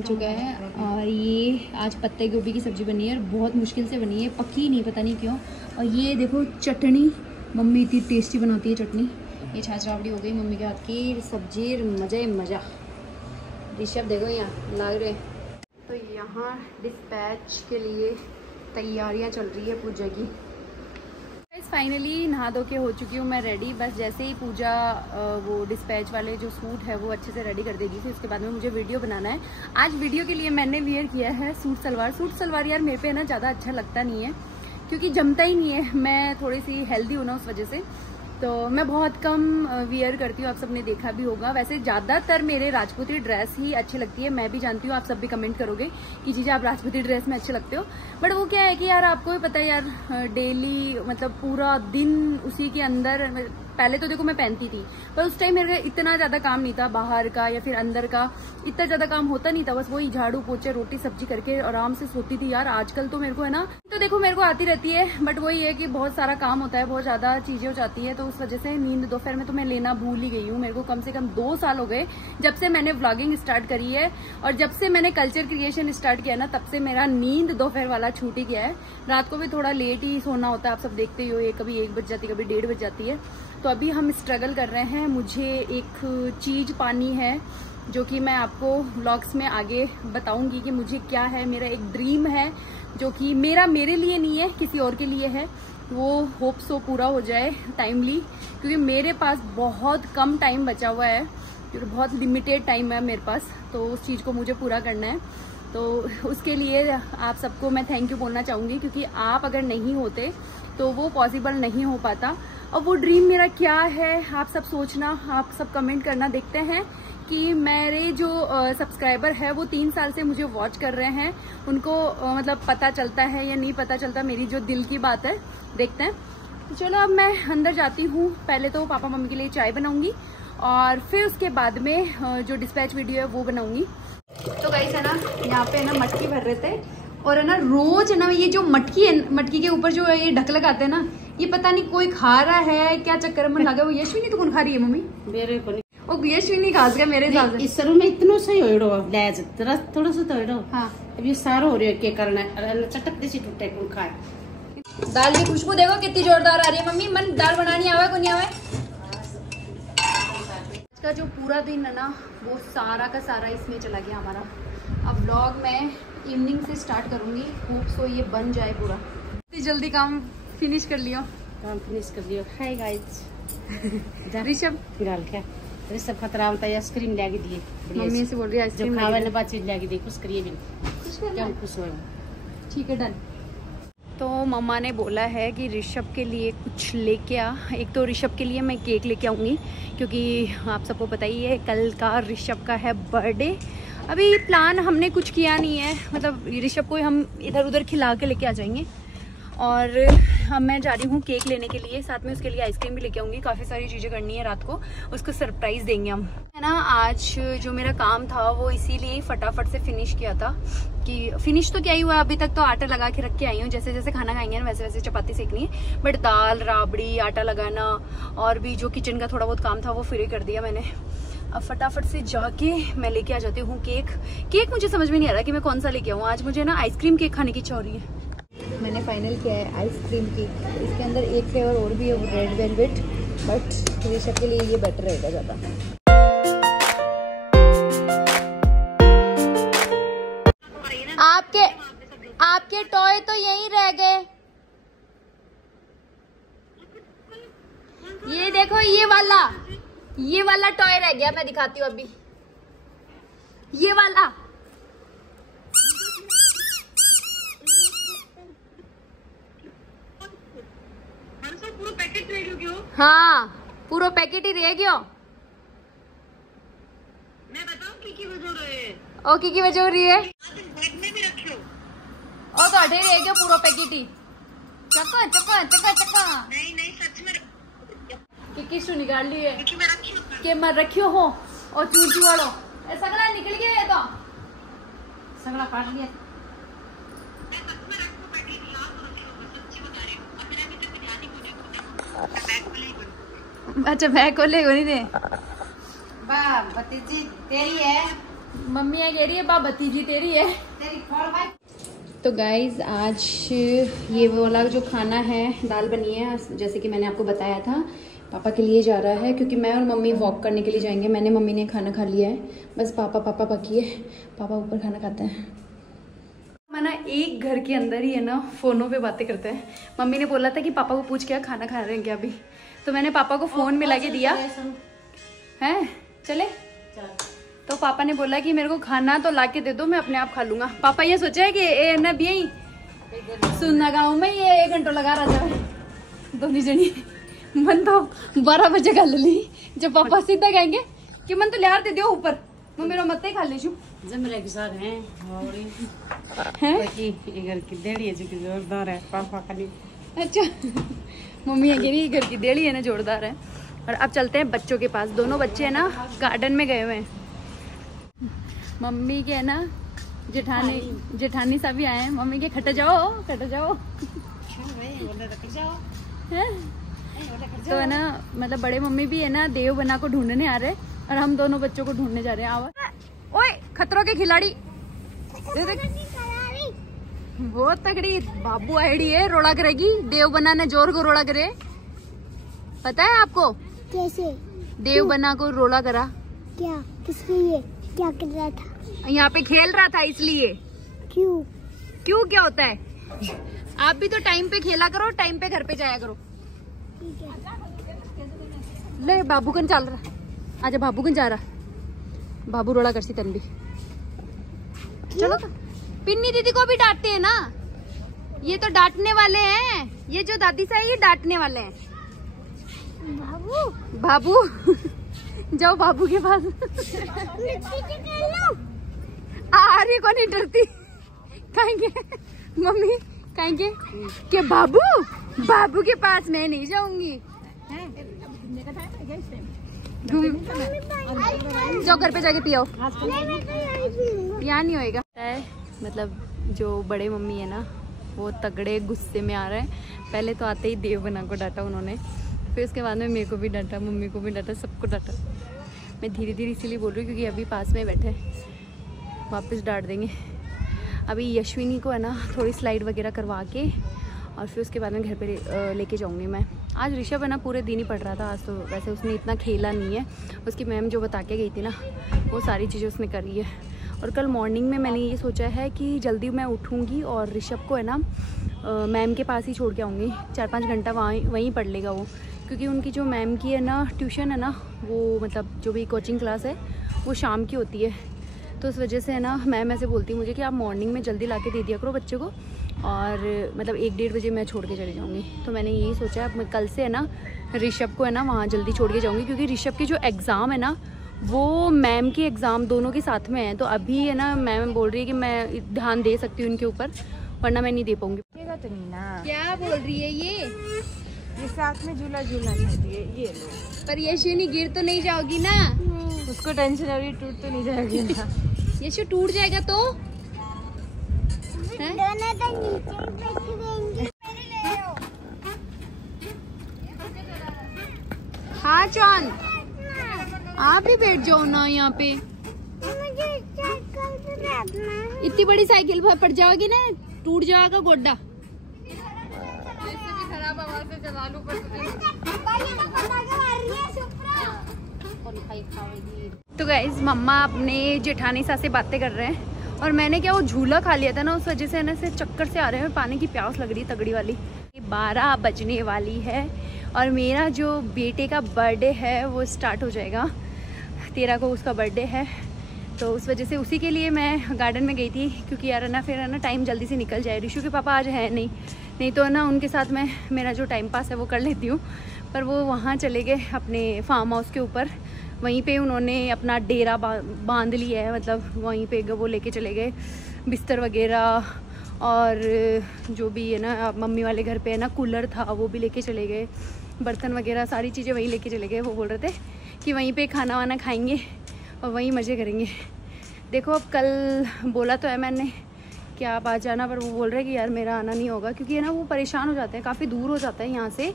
बन चुका है और ये आज पत्ते गोभी की सब्ज़ी बनी है और बहुत मुश्किल से बनी है, पकी नहीं, पता नहीं क्यों। और ये देखो चटनी, मम्मी इतनी टेस्टी बनाती है चटनी। ये छाछ राबड़ी हो गई मम्मी के हाथ की सब्जी, मज़ा ही मज़ा। ऋषभ देखो यहाँ लाग रहे। तो यहाँ डिस्पैच के लिए तैयारियाँ चल रही है पूजा की। फाइनली नहा धो के हो चुकी हूँ मैं रेडी। बस जैसे ही पूजा वो डिस्पैच वाले जो सूट है वो अच्छे से रेडी कर देगी, फिर उसके बाद में मुझे वीडियो बनाना है। आज वीडियो के लिए मैंने वियर किया है सूट सलवार यार मेरे पे ना ज़्यादा अच्छा लगता नहीं है क्योंकि जमता ही नहीं है। मैं थोड़ी सी हेल्दी हूँ ना उस वजह से, तो मैं बहुत कम वियर करती हूँ। आप सबने देखा भी होगा। वैसे ज़्यादातर मेरे राजपूती ड्रेस ही अच्छी लगती है। मैं भी जानती हूँ आप सब भी कमेंट करोगे कि जीजा आप राजपूती ड्रेस में अच्छे लगते हो, बट वो क्या है कि यार आपको भी पता है यार, डेली मतलब पूरा दिन उसी के अंदर। पहले तो देखो मैं पहनती थी पर उस टाइम मेरे इतना ज़्यादा काम नहीं था, बाहर का या फिर अंदर का इतना ज़्यादा काम होता नहीं था। बस वही झाड़ू पोछे रोटी सब्जी करके आराम से सोती थी यार। आजकल तो मेरे को है ना, तो देखो मेरे को आती रहती है बट वही है कि बहुत सारा काम होता है, बहुत ज़्यादा चीज़ें हो जाती है, तो उस वजह से नींद दोपहर में तो मैं लेना भूल ही गई हूँ। मेरे को कम से कम 2 साल हो गए जब से मैंने व्लॉगिंग स्टार्ट करी है और जब से मैंने कल्चर क्रिएशन स्टार्ट किया ना, तब से मेरा नींद दोपहर वाला छूट ही गया है। रात को भी थोड़ा लेट ही सोना होता है, आप सब देखते ही हो। ये कभी 1 बज जाती है, कभी 1:30 बज जाती है। तो अभी हम स्ट्रगल कर रहे हैं। मुझे एक चीज़ पानी है जो कि मैं आपको व्लॉग्स में आगे बताऊंगी कि मुझे क्या है। मेरा एक ड्रीम है जो कि मेरे लिए नहीं है, किसी और के लिए है। वो होप सो पूरा हो जाए टाइमली, क्योंकि मेरे पास बहुत कम टाइम बचा हुआ है, बहुत लिमिटेड टाइम है मेरे पास। तो उस चीज़ को मुझे पूरा करना है। तो उसके लिए आप सबको मैं थैंक यू बोलना चाहूँगी, क्योंकि आप अगर नहीं होते तो वो पॉसिबल नहीं हो पाता। और वो ड्रीम मेरा क्या है आप सब सोचना, आप सब कमेंट करना। देखते हैं कि मेरे जो सब्सक्राइबर है वो 3 साल से मुझे वॉच कर रहे हैं, उनको मतलब पता चलता है या नहीं पता चलता मेरी जो दिल की बात है। देखते हैं। तो चलो अब मैं अंदर जाती हूँ। पहले तो पापा मम्मी के लिए चाय बनाऊंगी और फिर उसके बाद में जो डिस्पैच वीडियो है वो बनाऊंगी। तो गाइस है ना, यहाँ पे ना मटकी भर रहे थे और है ना रोज है ना ये जो मटकी है, मटकी के ऊपर जो ये ढक लगाते हैं ना, ये पता नहीं कोई खा रहा है क्या चक्कर में लगा। वो यशविनी तो कौन खा रही है मम्मी? मेरे को ओ यशविनी खास गया मेरे हिसाब से। इस सरू में इतना सही होइडो लेज थोड़ा सा तो होइडो। हां अब ये सारा हो रहा है, क्या करना है? चटक देसी टूटे कौन खाए। दाल की खुशबू देखो कितनी जोरदार आ रही है। मम्मी मन दाल बनानी आवे को नहीं आवे? आज का जो पूरा दिन है ना वो सारा का सारा इसमें चला गया हमारा। अब व्लॉग मैं इवनिंग से स्टार्ट करूंगी, होप सो ये बन जाए पूरा। इतनी जल्दी काम फिनिश कर लियो। Hi guys. ऋषभ फिलहाल क्या ऋषभ खतरा होता है, आइसक्रीम लेके दिए। मम्मी से बोल रही है आइसक्रीम खावे ने बात लेके दी, खुश करिए भी क्या खुश हो। ठीक है डन। तो मम्मा ने बोला है कि ऋषभ के लिए कुछ लेके आ। एक तो ऋषभ के लिए मैं केक लेके आऊँगी, क्योंकि आप सबको पता ही है कल का ऋषभ का है बर्थडे। अभी प्लान हमने कुछ किया नहीं है, मतलब ऋषभ को हम इधर उधर खिला के लेके आ जाएंगे। और अब मैं जा रही हूँ केक लेने के लिए, साथ में उसके लिए आइसक्रीम भी लेके आऊँगी। काफ़ी सारी चीज़ें करनी है, रात को उसको सरप्राइज़ देंगे हम, है ना। आज जो मेरा काम था वो इसीलिए फटाफट से फिनिश किया था, कि फिनिश तो क्या ही हुआ, अभी तक तो आटा लगा के रख के आई हूँ। जैसे जैसे खाना खाएंगे ना वैसे वैसे चपाती सेकनी है, बट दाल राबड़ी आटा लगाना और भी जो किचन का थोड़ा बहुत काम था वो फ्री कर दिया मैंने। अब फटाफट से जाके मैं लेके आ जाती हूँ केक मुझे समझ में नहीं आ रहा कि मैं कौन सा लेके आऊँ। आज मुझे ना आइसक्रीम केक खाने की इच्छा हो रही है। मैंने फाइनल किया है आइसक्रीम केक। इसके अंदर एक फ्लेवर और भी है, रेड वेलवेट, बट ऋषभ के लिए ये बेटर रहेगा ज़्यादा। आपके टॉय तो यहीं रह गए। ये देखो ये वाला टॉय रह गया, मैं दिखाती हूँ अभी। ये वाला पूरा पैकेट रह गयो। हाँ पूरा पैकेट ही रह गयो। मैं बताऊं की वजह रहे ओ की वजह हो रही है। बैग में भी रखियो ओ तो अठे रह गयो पूरा पैकेट ही। चक्का चक्का चक्का चक्का नहीं सच में की शू निकाल ली है कि मैं रखियो हो और चूची वालो सगला निकल गया है, तो सगला काट लिया। अच्छा बैग खोले को नहीं दे। भतीजी तेरी है मम्मी है कह रही है बा भतीजी तेरी है। तो गाइज आज ये वाला जो खाना है, दाल बनी है जैसे कि मैंने आपको बताया था, पापा के लिए जा रहा है क्योंकि मैं और मम्मी वॉक करने के लिए जाएंगे। मैंने मम्मी ने खाना खा लिया है, बस पापा बाकी है। पापा ऊपर खाना खाते हैं। मैं ना एक घर के अंदर ही है ना फ़ोनों पे बातें करते हैं। मम्मी ने बोला था कि पापा को पूछ के खाना खा रहे हैं क्या अभी, तो मैंने पापा को फ़ोन मिला के दिया है। चले तो पापा ने बोला कि मेरे को खाना तो ला के दे दो, मैं अपने आप खा लूँगा। पापा ये सोचा है कि ए ना भी यही सुनना गाँव में ये 1 घंटा लगा रहा था दोनों जनी। मन तो 12 बजे खा ली, जब पापा सीधा कहेंगे कि मन तो लियार दे दो ऊपर, मैं मेरा मत ही खा ले छू जमरे के साथ हैं घर की देड़ी है जो कि जोरदार है पापा खाली। अच्छा मम्मी है कह रही घर की देड़ी है ना जोरदार है। और अब चलते हैं बच्चों के पास। दोनों बच्चे है ना गार्डन में गए हुए हैं। मम्मी के है ना जेठानी सा भी आए हैं। मम्मी के खट जाओ तो है ना, मतलब बड़े मम्मी भी है ना देव बना को ढूंढने आ रहे हैं और हम दोनों बच्चों को ढूंढने जा रहे हैं। आवाज ओए खतरों के खिलाड़ी बहुत तगड़ी बाबू आईडी है, रोड़ा करेगी। देव बना ने जोर को रोड़ा करे, पता है आपको कैसे? देव बना को रोड़ा करा क्या? किसके लिए? क्या कर रहा था? यहाँ पे खेल रहा था इसलिए। क्यों क्या होता है? आप भी तो टाइम पे खेला करो, टाइम पे घर पे जाया करो। ठीक है। ले बाबूगन चल रहा, आजा बाबूगन जा रहा। बाबू रोड़ा कर सी तन भी। चलो तो पिन्नी दीदी को भी डांटते हैं ना, ये तो डांटने वाले हैं। ये जो दादी सा है ये डांटने वाले हैं। बाबू जाओ बाबू के पास। अरे कौन नहीं डरती, कहेंगे मम्मी कहेंगे कि बाबू के पास मैं नहीं जाऊंगी। जाओ घर पे जाके पियो, यहाँ नहीं होएगा। मतलब जो बड़े मम्मी है ना वो तगड़े गुस्से में आ रहे हैं। पहले तो आते ही देव बना को डांटा उन्होंने, फिर उसके बाद में मेरे को भी डांटा, मम्मी को भी डांटा, सबको डांटा। मैं धीरे धीरे इसीलिए बोल रही हूँ क्योंकि अभी पास में बैठे, वापस डांट देंगे। अभी यश्विनी को है ना थोड़ी स्लाइड वगैरह करवा के और फिर उसके बाद में घर पे लेके जाऊँगी मैं। आज ऋषभ है ना पूरे दिन ही पढ़ रहा था, आज तो वैसे उसने इतना खेला नहीं है। उसकी मैम जो बता के गई थी ना वो सारी चीज़ें उसने करी है। और कल मॉर्निंग में मैंने ये सोचा है कि जल्दी मैं उठूँगी और ऋषभ को है ना मैम के पास ही छोड़ के आऊँगी। 4-5 घंटा वहीं पढ़ लेगा वो, क्योंकि उनकी जो मैम की है ना ट्यूशन है ना, वो मतलब जो भी कोचिंग क्लास है वो शाम की होती है। तो उस वजह से है ना मैम ऐसे बोलती है मुझे कि आप मॉर्निंग में जल्दी ला के दे दिया करो बच्चे को, और मतलब 1-1:30 बजे मैं छोड़ के चली जाऊँगी। तो मैंने यही सोचा है, मैं कल से है ना ऋषभ को है ना वहाँ जल्दी छोड़ के जाऊँगी, क्योंकि ऋषभ की जो एग्ज़ाम है ना वो मैम के एग्ज़ाम दोनों के साथ में है। तो अभी है ना मैम बोल रही है कि मैं ध्यान दे सकती हूँ उनके ऊपर, वरना मैं नहीं दे पाऊँगी। क्या बोल रही है ये साथ में झूला चाहती है ये लो। पर यशु गिर तो नहीं जाओगी ना? उसको टेंशन है अभी, टूट तो नहीं जाएगी ना। यशु टूट जाएगा तो हाँ चौन आप भी बैठ जाओ ना यहाँ पे। इतनी बड़ी साइकिल पर पड़ जाओगी ना, टूट जाएगा गोड्डा। खराब आवाज से चला लूं तो गाइज मम्मा अपने जेठानी सा से बातें कर रहे हैं, और मैंने क्या वो झूला खा लिया था ना, उस वजह से ना से चक्कर से आ रहे हैं, पानी की प्यास लग रही है तगड़ी वाली। 12 बजने वाली है और मेरा जो बेटे का बर्थडे है वो स्टार्ट हो जाएगा। 13 को उसका बर्थडे है, तो उस वजह से उसी के लिए मैं गार्डन में गई थी, क्योंकि यार है ना फिर है ना टाइम जल्दी से निकल जाए। ऋषु के पापा आज है नहीं तो है ना उनके साथ मैं मेरा जो टाइम पास है वो कर लेती हूँ। पर वो वहाँ चले गए अपने फार्म हाउस के ऊपर, वहीं पे उन्होंने अपना डेरा बांध लिया है, मतलब वहीं पे वो लेके चले गए बिस्तर वगैरह, और जो भी है ना मम्मी वाले घर पे है ना कूलर था वो भी लेके चले गए, बर्तन वगैरह सारी चीज़ें वहीं लेके चले गए। वो बोल रहे थे कि वहीं पे खाना वाना खाएंगे और वहीं मज़े करेंगे। देखो अब कल बोला तो है मैंने कि आप आ जाना, पर वो बोल रहे कि यार मेरा आना नहीं होगा, क्योंकि है ना वो परेशान हो जाते हैं, काफ़ी दूर हो जाता है यहाँ से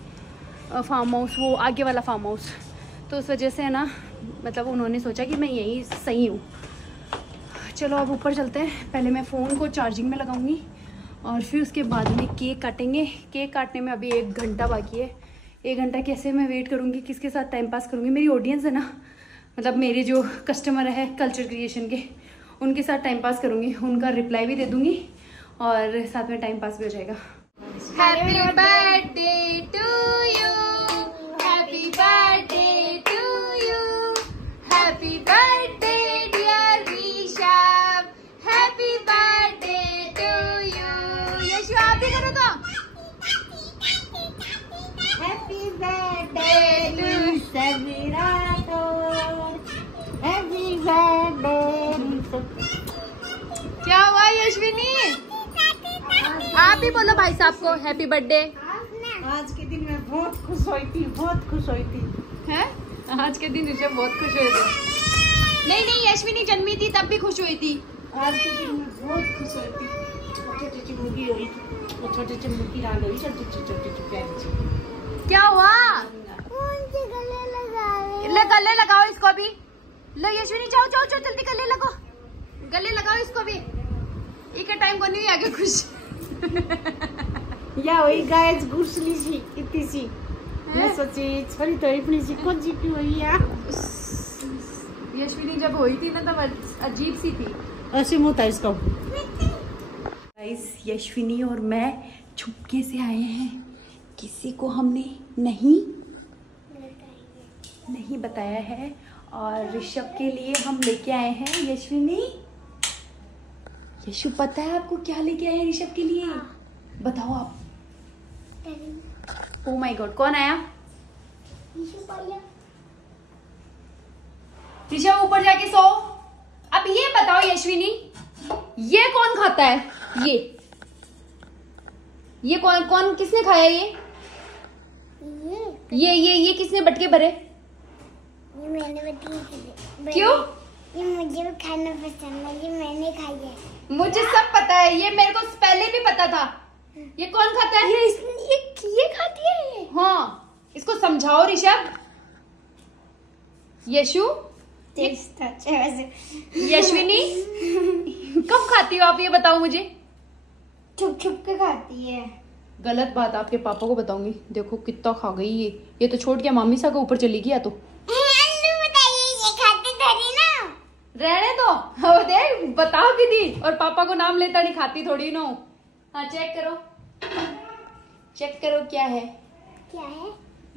फार्म हाउस, वो आगे वाला फार्म हाउस। तो उस वजह से है ना मतलब उन्होंने सोचा कि मैं यहीं सही हूँ। चलो अब ऊपर चलते हैं। पहले मैं फ़ोन को चार्जिंग में लगाऊंगी और फिर उसके बाद में केक काटेंगे। केक काटने में अभी 1 घंटा बाकी है। 1 घंटा कैसे मैं वेट करूँगी, किसके साथ टाइम पास करूँगी। मेरी ऑडियंस है ना, मतलब मेरे जो कस्टमर है कल्चर क्रिएशन के, उनके साथ टाइम पास करूँगी, उनका रिप्लाई भी दे दूँगी और साथ में टाइम पास भी हो जाएगा। Happy birthday to you, happy birthday to you, happy birthday dear Rishabh, happy birthday to you. Yashu आप भी करो तो। Happy birthday to Sameera, happy birthday. क्या हुआ यशविनी? आप ही बोलो भाई साहब को हैप्पी बर्थडे। आज के दिन मैं बहुत खुश हुई थी, बहुत खुश हुई थी। हैं? आज के दिन ऋषभ बहुत खुश हुए थे। नहीं यशविनी जन्मी थी तब भी खुश हुई थी। आज के दिन मैं बहुत खुश हुई थी। छोटी मुर्गी हुई, छोटी मुर्गी डाल हुई, छोटी प्यारी सी। क्या हुआ? कौन से गले लगा रहे? ले गले लगाओ इसको भी। लो यशविनी जाओ जाओ जाओ जल्दी गले लगो, गले लगाओ इसको भी। एक टाइम को नहीं आगे खुश। या वही गाय घुसली सी इतनी सी। मैं सोची छोरी तो इतनी सी कौन सी क्यों हुई यार। यशविनी जब हुई थी ना तब अजीब सी थी। ऐसे मुंह था इसका। गाइस यशविनी और मैं छुपके से आए हैं, किसी को हमने नहीं बताया है। और ऋषभ के लिए हम लेके आए हैं। यशविनी, यशु पता है आपको क्या लेके आए हैं ऋषभ के लिए? बताओ आप। ओ माय गॉड, कौन आया? ऋषभ ऊपर जाके सो। अब ये बताओ यशविनी, ये कौन खाता है? ये कौन किसने खाया? ये किसने बटके भरे? ये मैंने बताया। क्यों? ये मुझे भी खाना पसंद है, ये मैंने खाई है। मुझे सब पता है, ये मेरे को पहले भी पता था। ये कौन खाता है? ये खाती है। हाँ, इसको समझाओ ऋषभ। यशु, यशविनी कब खाती हो आप, ये बताओ मुझे। छुप छुप के खाती है। गलत बात, आपके पापा को बताऊंगी। देखो कितना खा गई ये तो छोड़ के मामी सा के ऊपर चली गई। या तो रहने दो, हो देख बताओ भी दी, और पापा को नाम लेता नहीं, खाती थोड़ी नो। हाँ चेक करो क्या है। क्या है?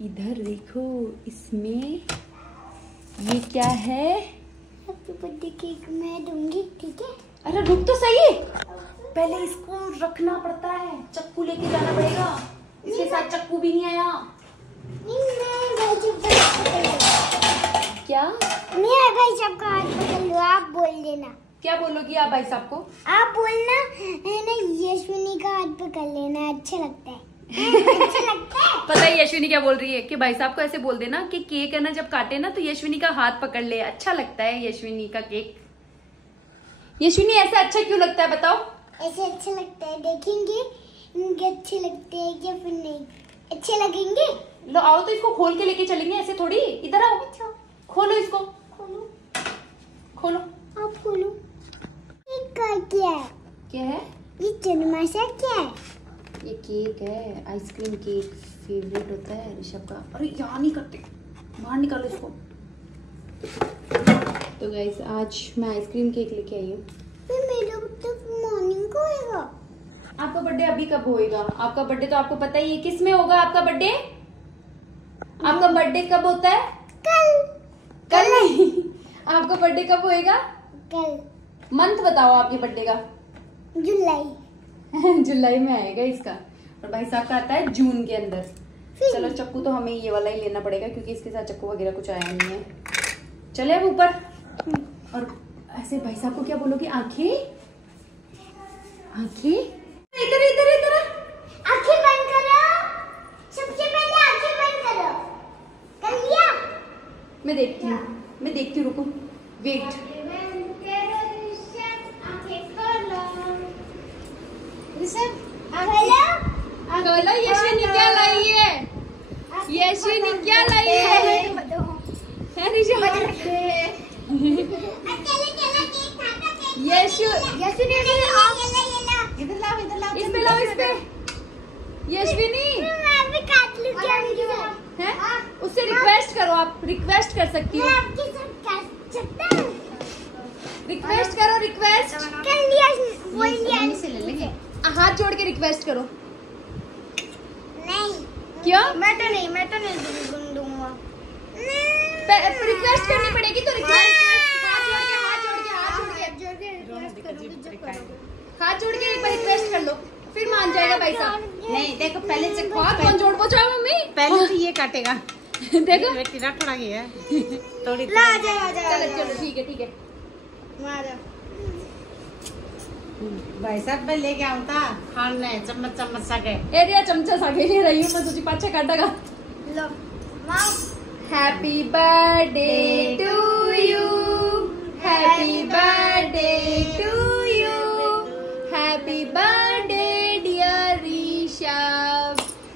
इधर देखो, इसमें ये क्या है? हैप्पी बर्थडे केक मैं दूंगी, ठीक है? अरे रुक तो सही, पहले इसको रखना पड़ता है, चक्कू लेके जाना पड़ेगा। इसके साथ चक्कू भी नहीं आया। क्या? मैं भाई साहब का हाथ पकड़ लो, आप बोल देना। क्या बोलोगी आप भाई साहब को? आप बोलना है ना, यशविनी का हाथ पकड़ लेना, अच्छा लगता है। अच्छा लगता है। पता है यशविनी क्या बोल रही है कि भाई साहब को ऐसे बोल देना कि केक है ना जब काटे ना तो यशविनी का हाथ पकड़ ले, अच्छा लगता है यशविनी का केक। यशविनी ऐसा अच्छा क्यों लगता है बताओ? ऐसे अच्छा लगता है, देखेंगे इनके अच्छे लगते हैं या फिर नहीं अच्छे लगेंगे। लो आओ तो इसको खोल के लेके चलेंगे, ऐसे थोड़ी। इधर आओ, खोलो इसको, खोलो। आप खोलो। क्या है? क्या है ये? चनमाशा क्या है? ये केक है, आइसक्रीम केक फेवरेट होता है ऋषभ का। अरे यहाँ नहीं करते, बाहर निकालो इसको। तो गाइस आज मैं आइसक्रीम केक लेके आई हूँ। मेरा बर्थडे मॉर्निंग को होगा। आपका बर्थडे अभी कब होएगा? आपका बर्थडे तो आपको पता ही है, किस में होगा आपका बर्थडे? आपका बर्थडे कब होता है? कल नहीं। आपका बर्थडे कब होएगा? कल। मंथ बताओ आपके बर्थडे का। जुलाई। जुलाई में आएगा इसका, और भाई साहब का आता है जून के अंदर। चलो चक्कू तो हमें ये वाला ही लेना पड़ेगा क्योंकि इसके साथ चक्कू वगैरह कुछ आया नहीं है। चले अब ऊपर। और ऐसे भाई साहब को क्या बोलोगे? आंखें इधर इधर इधर, आंखें बंद करो, सबसे पहले आंखें बंद करो। कर लिया? मैं देखती हूँ रुको, वेट। खोलो, यशविनी क्या लाई है? यशविनी क्या लाई है? यशु यशु ने इधर लाओ इस पे लाओ, इस पे। यशविनी मैं भी काट लूं क्या है, उससे रिक्वेस्ट करो, आप रिक्वेस्ट कर सकती हो, मैं आपके साथ काट सकता हूं। रिक्वेस्ट करो, रिक्वेस्ट कर लिया बोल लिया से ले लेंगे। हाथ जोड़ के रिक्वेस्ट करो। नहीं क्यों? मैं तो नहीं दूंगा। रिक्वेस्ट करनी पड़ेगी तो रिक्वेस्ट, हाथ जोड़ के हाथ जोड़ के एक बार रिक्वेस्ट कर लो, फिर मान जाएगा भाई साहब। नहीं देखो पहले से हाथ कौन जोड़ पहुंचाओ मम्मी? पहले तो ये काटेगा। देखो बेटी ना थोड़ा ये है थोड़ी ला आ जाओ चलो ठीक है ठीक है। मारो भाई साहब मैं लेके आऊँ था खाने चम्मच चम्मच सा के एरिया चमचा सागे ले रही हूँ मैं, तुझे पाछा काटेगा। लो माँ happy birthday to you, happy birthday to you, happy birthday dear Rishabh,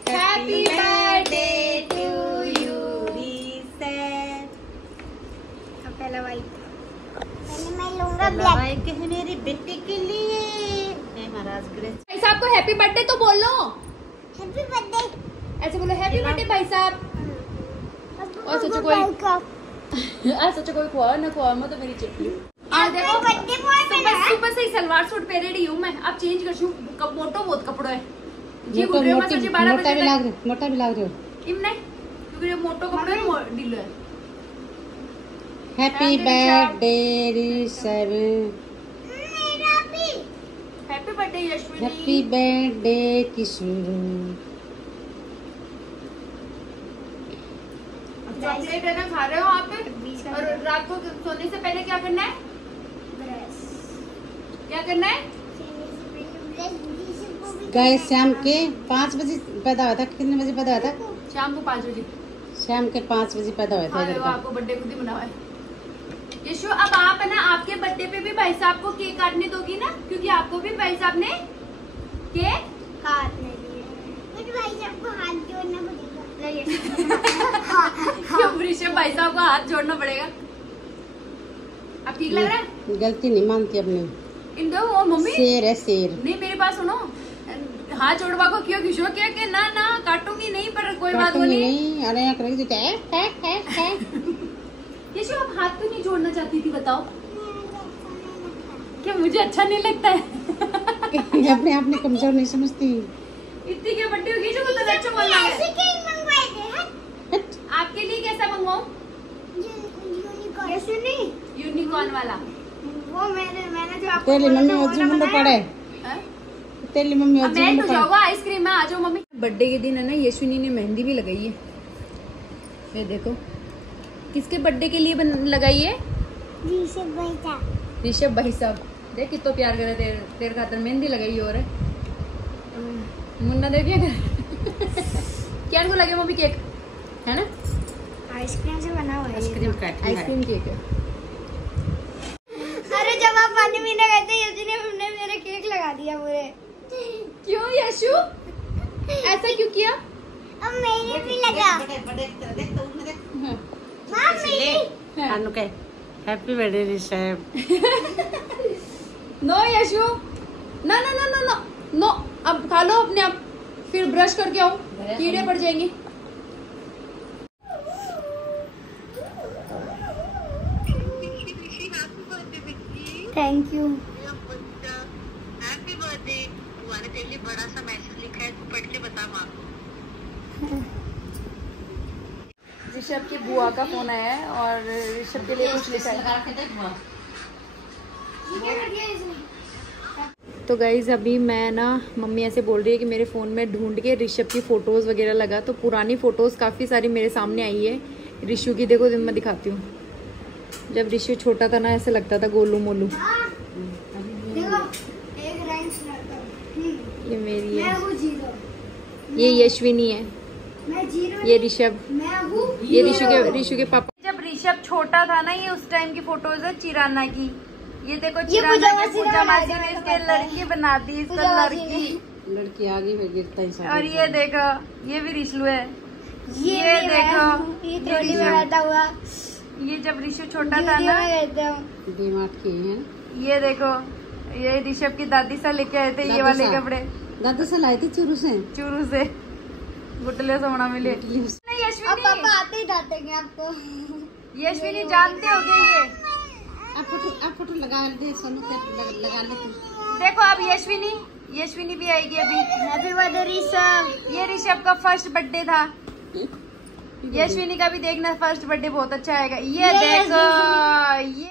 happy birthday to you. पहला वाइट, पहले मैं लूंगा ब्लैक। भाई के है मेरी बेटी के लिए। हे महाराज ग्रेस भाई साहब को हैप्पी बर्थडे तो बोलो, हैप्पी बर्थडे। ऐसे बोलो हैप्पी बर्थडे भाई साहब। और सोचो कोई कोई खुआ ना खुआ मैं तो मेरी चिट्ठी। आज देखो बर्थडे बॉय सुबह सुबह से ही सलवार सूट पहने रही हूँ मैं, अब चेंज कर छू, मोटो बहुत कपड़ो है जी, गुड रहे मत 12 बजे तक मोटा भी लाग रहे हो। इम नहीं क्योंकि ये मोटो कपड़ो है ढीलो है। हैप्पी बर्थडे ऋषभ, मेरा भी। Happy birthday Yashvini. Happy birthday Kishore. Chocolate है ना खा रहे हो आप, और रात को सोने से पहले क्या करना है? क्या करना है? गाय शाम के 5 बजे पैदा हुआ था। कितने बजे पैदा हुआ था? शाम को 5 बजे। शाम के 5 बजे पैदा हुआ था। अरे वो आपको बर्थडे खुद ही मनावा है। यशु अब आप है ना, आपके बर्थडे पे भी भाई साहब को केक काटने दोगी ना, क्योंकि आपको भी भाई साहब ने केक काटने दिए। लेकिन भाई साहब को हाथ जोड़ना पड़ेगा। क्यों ऋषभ भाई साहब को हाथ जोड़ना पड़ेगा? अब ठीक लग रहा है? गलती नहीं मानती अपनी। इन दो वो मम्मी शेर है शेर। नहीं मेरी बात सुनो, हाथ जोड़वा को क्यों घिसो क्या के ना ना काटूंगी नहीं, पर कोई बात काटूंगी नहीं। नहीं। अरे आंख रख देते हैं। यशु आप हाथ क्यों नहीं जोड़ना चाहती थी बताओ? क्या मुझे अच्छा नहीं लगता है? अपने आप में कमजोर नहीं समझती। इतनी क्या बर्थडे होगी जो तो अच्छा बोलना है। ऐसे केक मंगवाए थे। आपके लिए कैसा मंगवाऊं? यूनिकॉर्न। यशु नहीं, यूनिकॉर्न वाला। वो मैंने जो आपको तेरी मम्मी वजू मुंडो पड़े। हाँ? तेरी मम्मी अब वजू मैं मुंडो तो पड़े। जाऊंगा आइसक्रीम में, आ जाओ मम्मी। बर्थडे के दिन है ना यशविनी ने मेहंदी भी लगाई है, ये देखो। किसके बर्थडे के लिए लगाई है? ऋषभ भाई था। ऋषभ भाई साहब देख कितना प्यार करे तेरे खातर मेहंदी लगाई और है। मुन्ना देख क्या कर क्या को लगे मम्मी केक है ना? आइसक्रीम से बना हुआ है। आइसक्रीम काटी है। आइसक्रीम केक है। अरे जब आप पानी पीने गए थे यशु ने मेरे केक लगा दिया पूरे। क्यों यशु ऐसा क्यों किया? अब मेरे भी लगा। हाँ मेरी। Happy birthday Rishabh. No Yashu ना ना ना ना ना नो, अब खा लो अपने आप, फिर ब्रश करके आओ, कीड़े पड़ जाएंगे। Thank you. Happy birthday. तुम्हारे तेरे लिए बड़ा सा मैसेज लिखा है, तू पढ़ के बता माँ को। ऋषभ की बुआ का फोन आया है और ऋषभ के लिए कुछ लिखा है। तो गाइज अभी मैं ना, मम्मी ऐसे बोल रही है कि मेरे फ़ोन में ढूंढ के ऋषभ की फ़ोटोज़ वगैरह लगा, तो पुरानी फ़ोटोज़ काफ़ी सारी मेरे सामने आई है ऋषु की। देखो मैं दिखाती हूँ, जब ऋषु छोटा था ना ऐसे लगता था गोलू मोलू। देखो एक राइम सुनाता हूँ। ये मेरी मैं है, हूँ जीरो। ये यशविनी है, मैं जीरो। ये ऋषभ, मैं हूँ ये ऋषु के पापा। जब ऋषभ छोटा था ना, ये उस टाइम की फोटोज है चिराना की। ये देखो चिराना की पूजा मासी ने इसके लड़की बना दी, इसका लड़की लड़की आ गई फिर गिरता ही सब। और ये देखो ये भी रिशलू है। ये देखो ये ट्रॉली में बैठा हुआ। ये जब ऋषु छोटा था ना, दिमाग की है। ये देखो, ये ऋषभ की दादी सा लेके आए थे ये वाले कपड़े। दादू से लाए थे चूरू से गुटले सोना मिले। नहीं अब पापा आते ही डांटेंगे आपको। यशविनी जानते हो गए ये। आप फोटो लगा दे सोनू से लगा ले तुम। देखो अब यशविनी भी आएगी अभी। Happy birthday Rishabh. ये ऋषभ का फर्स्ट बर्थडे था। यशविनी का भी देखना फर्स्ट बर्थडे बहुत अच्छा आएगा। ये देखो ये